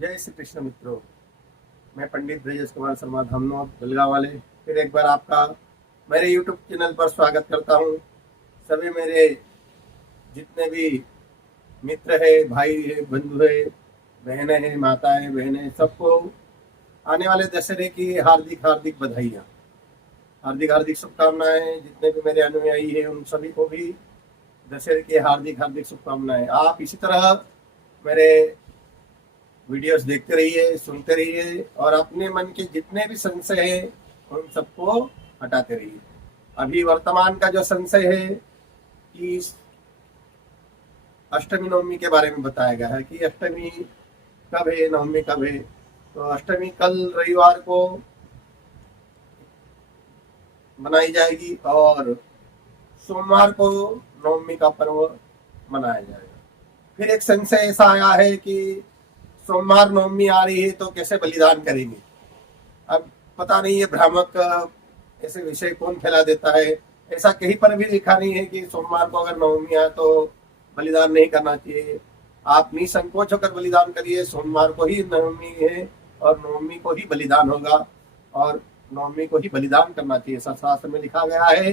जय श्री कृष्ण मित्रों। मैं पंडित ब्रजेश कुमार शर्मा धामनौद बेलगांव वाले फिर एक बार आपका मेरे यूट्यूब चैनल पर स्वागत करता हूं। सभी मेरे जितने भी मित्र है, भाई है, बंधु है, बहनें हैं, माताएं बहनें, सबको आने वाले दशहरे की हार्दिक हार्दिक बधाइयाँ, हार्दिक हार्दिक शुभकामनाएं। जितने भी मेरे अनुयायी हैं उन सभी को भी दशहरे की हार्दिक हार्दिक शुभकामनाएं। आप इसी तरह मेरे वीडियोस देखते रहिए, सुनते रहिए और अपने मन के जितने भी संशय हैं उन सबको हटाते रहिए। अभी वर्तमान का जो संशय है कि अष्टमी नवमी के बारे में बताया गया है कि अष्टमी कब है, नवमी कब है। तो अष्टमी कल रविवार को मनाई जाएगी और सोमवार को नवमी का पर्व मनाया जाएगा। फिर एक संशय ऐसा आया है कि सोमवार नवमी आ रही है तो कैसे बलिदान करेंगे। अब पता नहीं ये भ्रामक ऐसे विषय कौन फैला देता है। ऐसा कहीं पर भी लिखा नहीं है कि सोमवार को अगर नवमी आए तो बलिदान नहीं करना चाहिए। आप निसंकोच होकर बलिदान करिए। सोमवार को ही नवमी है और नवमी को ही बलिदान होगा और नवमी को ही बलिदान करना चाहिए। ऐसा शास्त्र में लिखा गया है,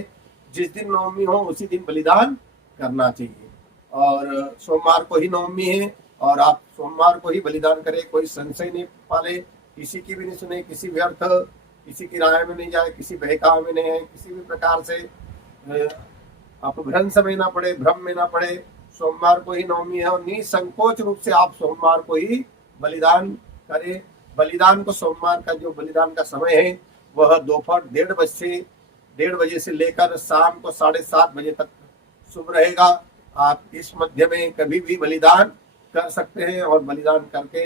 जिस दिन नवमी हो उसी दिन बलिदान करना चाहिए। और सोमवार को ही नवमी है और आप सोमवार को ही बलिदान करें। कोई संशय नहीं पाले, किसी की भी नहीं सुने, किसी व्यर्थ किसी की राय में नहीं जाए, किसी बहकाव में नहीं है, किसी भी प्रकार से अपभ्रंश में ना पड़े, भ्रम में ना पड़े। सोमवार को ही नवमी है और निसंकोच रूप से आप सोमवार को ही बलिदान करें। बलिदान को सोमवार का जो बलिदान का समय है वह दोपहर 1:30 से लेकर शाम को 7:30 बजे तक शुभ रहेगा। आप इस मध्य में कभी भी बलिदान कर सकते हैं और बलिदान करके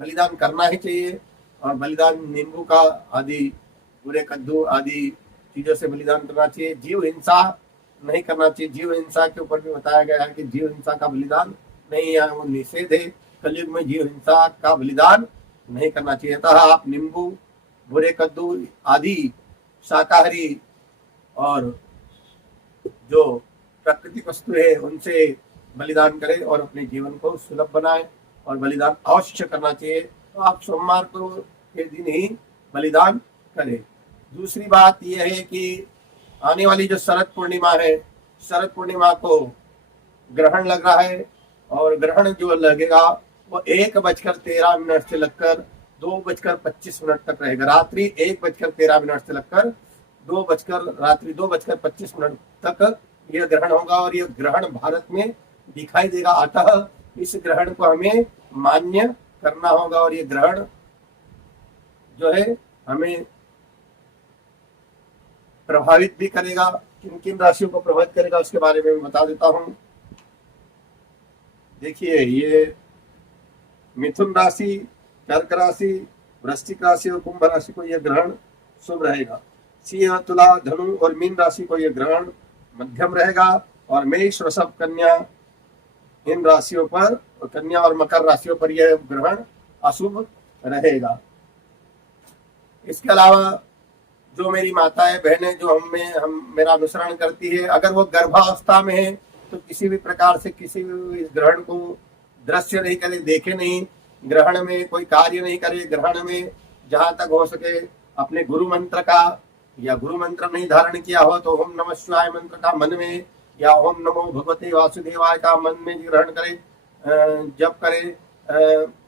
बलिदान करना ही चाहिए। और बलिदान नींबू का आदि, पूरे कद्दू आदि चीजों से बलिदान करना चाहिए। जीव हिंसा नहीं करना चाहिए। जीव हिंसा के ऊपर भी बताया गया है कि जीव हिंसा का बलिदान नहीं है, वो निषेध है। कलयुग में जीव हिंसा का बलिदान नहीं करना चाहिए। अतः आप नींबू, भूरे कद्दू आदि शाकाहारी और जो प्राकृतिक वस्तु है उनसे बलिदान करें और अपने जीवन को सुलभ बनाएं और बलिदान अवश्य करना चाहिए। तो आप सोमवार को के दिन ही बलिदान करें। दूसरी बात यह है कि आने वाली जो शरद पूर्णिमा है, शरद पूर्णिमा को ग्रहण लग रहा है और ग्रहण जो लगेगा वो 1:13 से लगकर 2:25 तक रहेगा। रात्रि 1:13 से लगकर रात्रि 2:25 तक यह ग्रहण होगा और यह ग्रहण भारत में दिखाई देगा। अतः इस ग्रहण को हमें मान्य करना होगा और ये ग्रहण जो है हमें प्रभावित भी करेगा। किन किन राशियों को प्रभावित करेगा उसके बारे में बता देता हूं। देखिए, ये मिथुन राशि, कर्क राशि, वृश्चिक राशि और कुंभ राशि को यह ग्रहण शुभ रहेगा। सिंह, तुला, धनु और मीन राशि को यह ग्रहण मध्यम रहेगा और मेष, वृषभ, कन्या इन राशियों पर, कन्या और मकर राशियों पर यह ग्रहण अशुभ रहेगा। इसके अलावा जो मेरी माताएं बहनें जो मेरा अनुसरण करती है, अगर वो गर्भावस्था में है तो किसी भी प्रकार से किसी भी इस ग्रहण को दृश्य नहीं करे, देखे नहीं, ग्रहण में कोई कार्य नहीं करे। ग्रहण में जहां तक हो सके अपने गुरु मंत्र का, या गुरु मंत्र नहीं धारण किया हो तो ओम नमः शिवाय मंत्र का मन में या ओम नमो भगवते वासुदेवाय का मन में ग्रहण करें, जप करें।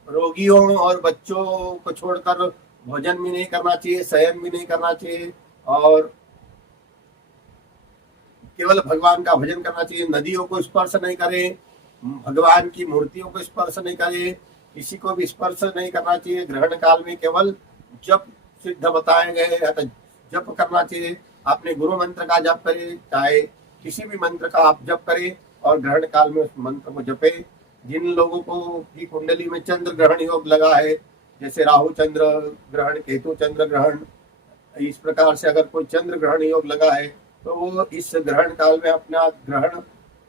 रोगियों और बच्चों को छोड़कर भोजन भी नहीं करना चाहिए, शयन भी नहीं करना चाहिए और केवल भगवान का भजन करना चाहिए। नदियों को स्पर्श नहीं करें, भगवान की मूर्तियों को स्पर्श नहीं करें, किसी को भी स्पर्श नहीं करना चाहिए। ग्रहण काल में केवल जप सिद्ध बताए गए हैं, जप करना चाहिए। अपने गुरु मंत्र का जप करें, चाहे किसी भी मंत्र का आप जप करें और ग्रहण काल में उस मंत्र को जपे। जिन लोगों को की कुंडली में चंद्र ग्रहण योग लगा है, जैसे राहु चंद्र ग्रहण, केतु चंद्र ग्रहण, इस प्रकार से अगर कोई चंद्र ग्रहण योग लगा है तो वो इस ग्रहण काल में अपना ग्रहण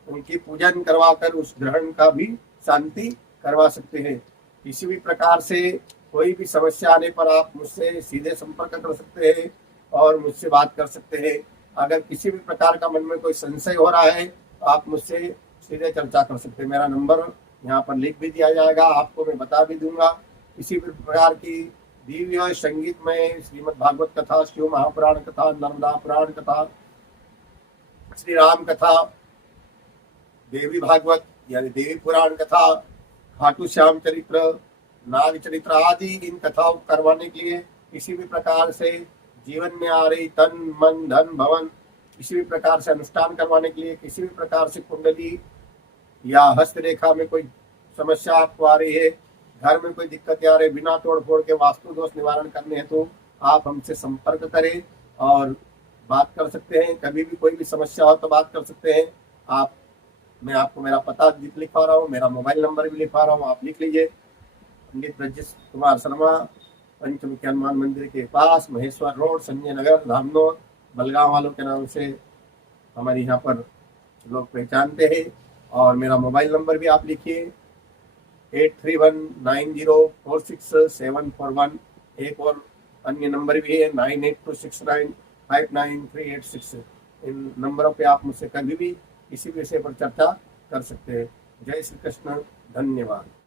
उनकी पूजन करवाकर उस ग्रहण का भी शांति करवा सकते हैं। किसी भी प्रकार से कोई भी समस्या आने पर आप मुझसे सीधे संपर्क कर सकते हैं और मुझसे बात कर सकते हैं। अगर किसी भी प्रकार का मन में कोई संशय हो रहा है तो आप मुझसे सीधे चर्चा कर सकते हैं। मेरा नंबर यहाँ पर लिख भी दिया जाएगा, आपको मैं बता भी दूंगा। किसी भी प्रकार की दिव्य संगीतमय श्रीमद् भागवत कथा, शिव महापुराण कथा, नर्मदा पुराण कथा, श्री राम कथा, देवी भागवत यानी देवी पुराण कथा, खाटू श्याम चरित्र, नाग चरित्र आदि इन कथाओं को करवाने के लिए किसी भी प्रकार से जीवन में आ रही तन मन धन भवन, किसी भी प्रकार से अनुष्ठान करवाने के लिए, किसी भी प्रकार से कुंडली या हस्तरेखा में कोई समस्या आपको आ रही है, घर में कोई दिक्कत आ रही है, बिना तोड़ फोड़ के वास्तु दोष निवारण करने हैं तो आप हमसे संपर्क करें और बात कर सकते हैं। कभी भी कोई भी समस्या हो तो बात कर सकते हैं आप। मैं आपको मेरा पता लिखवा रहा हूँ, मेरा मोबाइल नंबर भी लिखवा रहा हूँ, आप लिख लीजिए। पंडित ब्रजेश कुमार शर्मा, पंचमुखी हनुमान मंदिर के पास, महेश्वर रोड, संजय नगर, धामनोद, बलगांव वालों के नाम से हमारे यहाँ पर लोग पहचानते हैं। और मेरा मोबाइल नंबर भी आप लिखिए 8319046741। एक और अन्य नंबर भी है 9826959386। इन नंबरों पे आप मुझसे कभी भी किसी भी विषय पर चर्चा कर सकते हैं। जय श्री कृष्ण, धन्यवाद।